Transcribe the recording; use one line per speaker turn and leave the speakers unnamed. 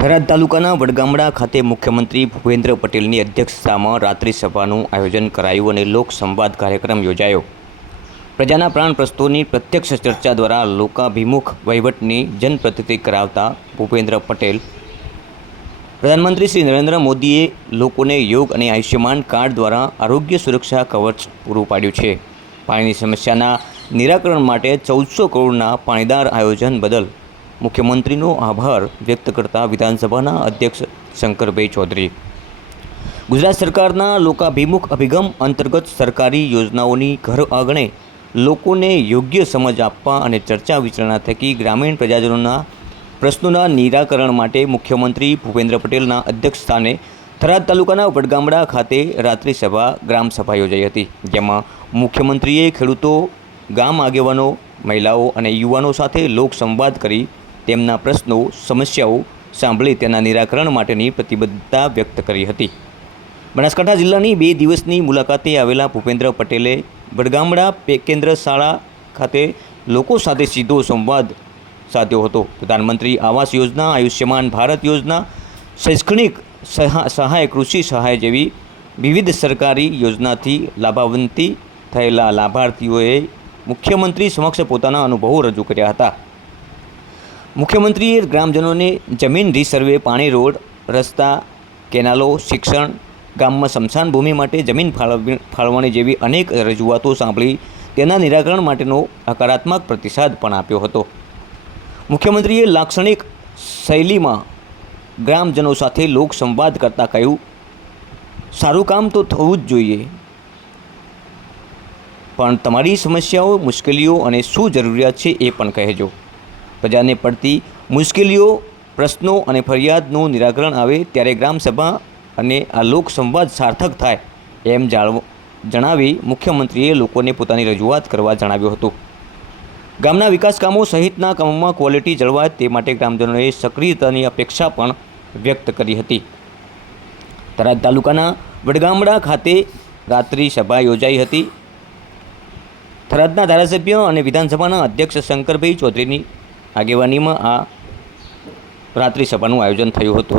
થરાદ તાલુકાના વડગામડા ખાતે મુખ્યમંત્રી ભૂપેન્દ્ર પટેલની અધ્યક્ષતામાં રાત્રિ સભાનું આયોજન કરાયું અને લોક સંવાદ કાર્યક્રમ યોજાયો. પ્રજાના પ્રાણ પ્રશ્નોની પ્રત્યક્ષ ચર્ચા દ્વારા લોકાભિમુખ વહીવટની જનપ્રતિનિધિ કરાવતા ભૂપેન્દ્ર પટેલ, પ્રધાનમંત્રી શ્રી નરેન્દ્ર મોદીએ લોકોને યોગ અને આયુષ્યમાન કાર્ડ દ્વારા આરોગ્ય સુરક્ષા કવચ પૂરું પાડ્યું છે. પાણીની સમસ્યાના નિરાકરણ માટે ચૌદસો કરોડના પાણીદાર આયોજન બદલ મુખ્યમંત્રીનો આભાર વ્યક્ત કરતા વિધાનસભાના અધ્યક્ષ શંકરભાઈ ચૌધરી. ગુજરાત સરકારના લોકાભિમુખ અભિગમ અંતર્ગત સરકારી યોજનાઓની ઘર આંગણે લોકોને યોગ્ય સમજ આપવા અને ચર્ચા વિચારણા થકી ગ્રામીણ પ્રજાજનોના પ્રશ્નોના નિરાકરણ માટે મુખ્યમંત્રી ભૂપેન્દ્ર પટેલના અધ્યક્ષસ્થાને થરાદ તાલુકાના વડગામડા ખાતે રાત્રિ સભા ગ્રામ યોજાઈ હતી, જેમાં મુખ્યમંત્રીએ ખેડૂતો, ગામ આગેવાનો, મહિલાઓ અને યુવાનો સાથે લોક સંવાદ કરી તેમના પ્રશ્નો, સમસ્યાઓ સાંભળી તેના નિરાકરણ માટેની પ્રતિબદ્ધતા વ્યક્ત કરી હતી. બનાસકાંઠા જિલ્લાની બે દિવસની મુલાકાતે આવેલા ભૂપેન્દ્ર પટેલે વડગામડા કેન્દ્ર શાળા ખાતે લોકો સાથે સીધો સંવાદ સાધ્યો હતો. પ્રધાનમંત્રી આવાસ યોજના, આયુષ્યમાન ભારત યોજના, શૈક્ષણિક સહા, સહાય, કૃષિ સહાય જેવી વિવિધ સરકારી યોજનાથી લાભાવંતી થયેલા લાભાર્થીઓએ મુખ્યમંત્રી સમક્ષ પોતાના અનુભવો રજૂ કર્યા હતા. મુખ્યમંત્રીએ ગ્રામજનોને જમીન રીસર્વે, પાણી રોડ, રસ્તા, કેનાલો, શિક્ષણ, ગામમાં સ્મશાન ભૂમિ માટે જમીન ફાળવ, ફાળવણી જેવી અનેક રજૂઆતો સાંભળી તેના નિરાકરણ માટેનો હકારાત્મક પ્રતિસાદ પણ આપ્યો હતો. મુખ્યમંત્રીએ લાક્ષણિક શૈલીમાં ગ્રામજનો સાથે લોક સંવાદ કરતાં કહ્યું, સારું કામ તો થવું જ જોઈએ, પણ તમારી સમસ્યાઓ, મુશ્કેલીઓ અને શું જરૂરિયાત છે એ પણ કહેજો. પ્રજાને પડતી મુશ્કેલીઓ, પ્રશ્નો અને ફરિયાદનું નિરાકરણ આવે ત્યારે ગ્રામસભા અને આ લોક સંવાદ સાર્થક થાય એમ જાણવ, જણાવી મુખ્યમંત્રીએ લોકોને પોતાની રજૂઆત કરવા જણાવ્યું હતું. ગામના વિકાસ કામો સહિતના કામોમાં ક્વોલિટી જળવાય તે માટે ગ્રામજનોએ સક્રિયતાની અપેક્ષા પણ વ્યક્ત કરી હતી. થરાદ તાલુકાના વડગામડા ખાતે રાત્રિ સભા યોજાઈ હતી. થરાદના ધારાસભ્ય અને વિધાનસભાના અધ્યક્ષ શંકરભાઈ ચૌધરીની આગેવાનીમાં આ રાત્રિ સભાનું આયોજન થયું હતું.